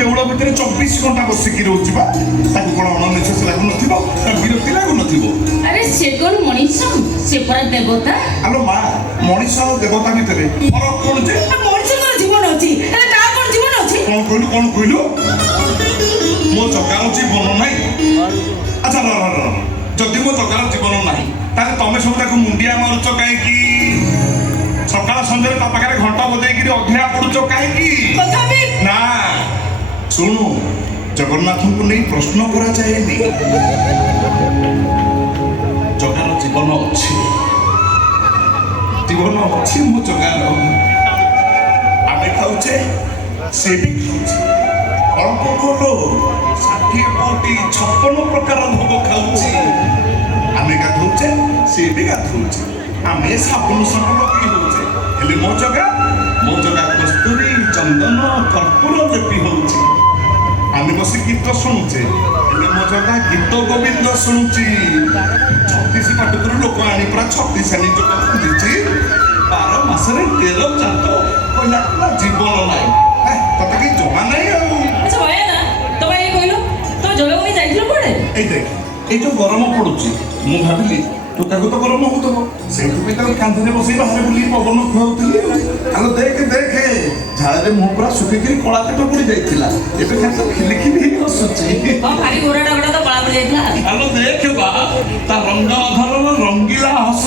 ଦେଉଳ ଭିତରେ 24 ଘଣ୍ଟା ବସିକି ରହୁଛି ବା ତାକୁ କଣ ଅଣନିଶ୍ୱାସ ଲାଗୁନଥିବ ବିରକ୍ତି ଲାଗୁନଥିବ? ଆରେ ସେ କଣ ମଣିଷ, ସେ ପରା ଦେବତା। ଆଲୋ ମା, ମଣିଷ ଆଉ ଦେବତା ଭିତରେ ଫରକ କଣ ଯେ? ମଣିଷଙ୍କର ଜୀବନ ଅଛି, ହେଲେ ତା କଣ ଜୀବନ ଅଛି? କଣ କହିଲୁ? ମୋ ଜଗାର ଜୀବନ ନାହିଁ? ଆଚ୍ଛା ଯଦି ମୋ ଜଗାର ଜୀବନ ନାହିଁ ତାହେଲେ ତମେ ସବୁ ତାକୁ ମୁଣ୍ଡିଆ ମାରୁଛ କାହିଁକି? ସକାଳ ସନ୍ଧ୍ୟାରେ ତା ପାଖରେ ଘଣ୍ଟା ବଜେଇକିରି ଅଧିଆ ପଡୁଛ କାହିଁକି? ନା ଶୁଣୁ, ଜଗନ୍ନାଥଙ୍କୁ ନେଇ ପ୍ରଶ୍ନ କରାଯାଏନି। ଜଗାର ଜୀବନ ଅଛି ମୋ ଜଗାର। ଆମେ ଖାଉଛେ, ସେ ବି ଖାଉଛି। ଅଳ୍ପ ଭଲ 60 କୋଟି 56 ପ୍ରକାର ଭୋଗ ଖାଉଛି। ଆମେ ଗାଧଉଛେ, ସେ ବି ଗାଧଉଛି। ଆମେ ସାବୁନ ଲଗେଇ ହଉଛେ, ହେଲେ ମୋ ଜଗା କସ୍ତୁରୀ ଚନ୍ଦନ କର୍ପୂର ଲେପି ହଉଛି। ଆମେ ବସି ଗୀତ ଶୁଣୁଛେ, ହେଲେ ମୋ ଜଗା ଗୀତ ଗୋବିନ୍ଦ ଶୁଣୁଛି। 36 ପାଟୁକରୁ ଲୋକ ଆଣି ପୁରା 36 ଯୋଗ ଖୋଜିଛି। 12 ମାସରେ 13 ଜାତ କହିଲା ଜୀବନ ନାହିଁ। ତତେ କିଛି ଜମା ନାହିଁ ଆଉ। ଆଚ୍ଛା ଭୟା ନା, ତମେ ଏ କହିଲ ତମେ ଜଗାକୁ ନେଇ ଯାଇଥିଲ କୁଆଡେ? ଏଇ ଦେଖ, ଏଇ ଯୋଉ ଗରମ ପଡୁଛି, ମୁଁ ଭାବିଲି ଟୋକାକୁ ତ ଗରମ ହଉଥିବ, ସେଇଥିପାଇଁ ତାକୁ କାନ୍ଧରେ ବସେଇ ବାହାରେ ବୁଲି ପବନ ଖୁଆଉଥିଲି। ଆଲୋ ଦେଖେ ଝାଳରେ ମୁହଁ ପୁରା ଶୁଖିକିରି କଳା ପେଟ ପଡି ଯାଇଥିଲା, ଏବେ ଖାଲି ଖିଲିଖିଲି ହେଇ ହସୁଛି। ଖାଲି ଗୋଡଟା ତ କଳା ପଡି ଯାଇଥିଲା। ଆଲୋ ଦେଖେ ବା, ତା ରଙ୍ଗ ଅଧରର ରଙ୍ଗିଲା ହସ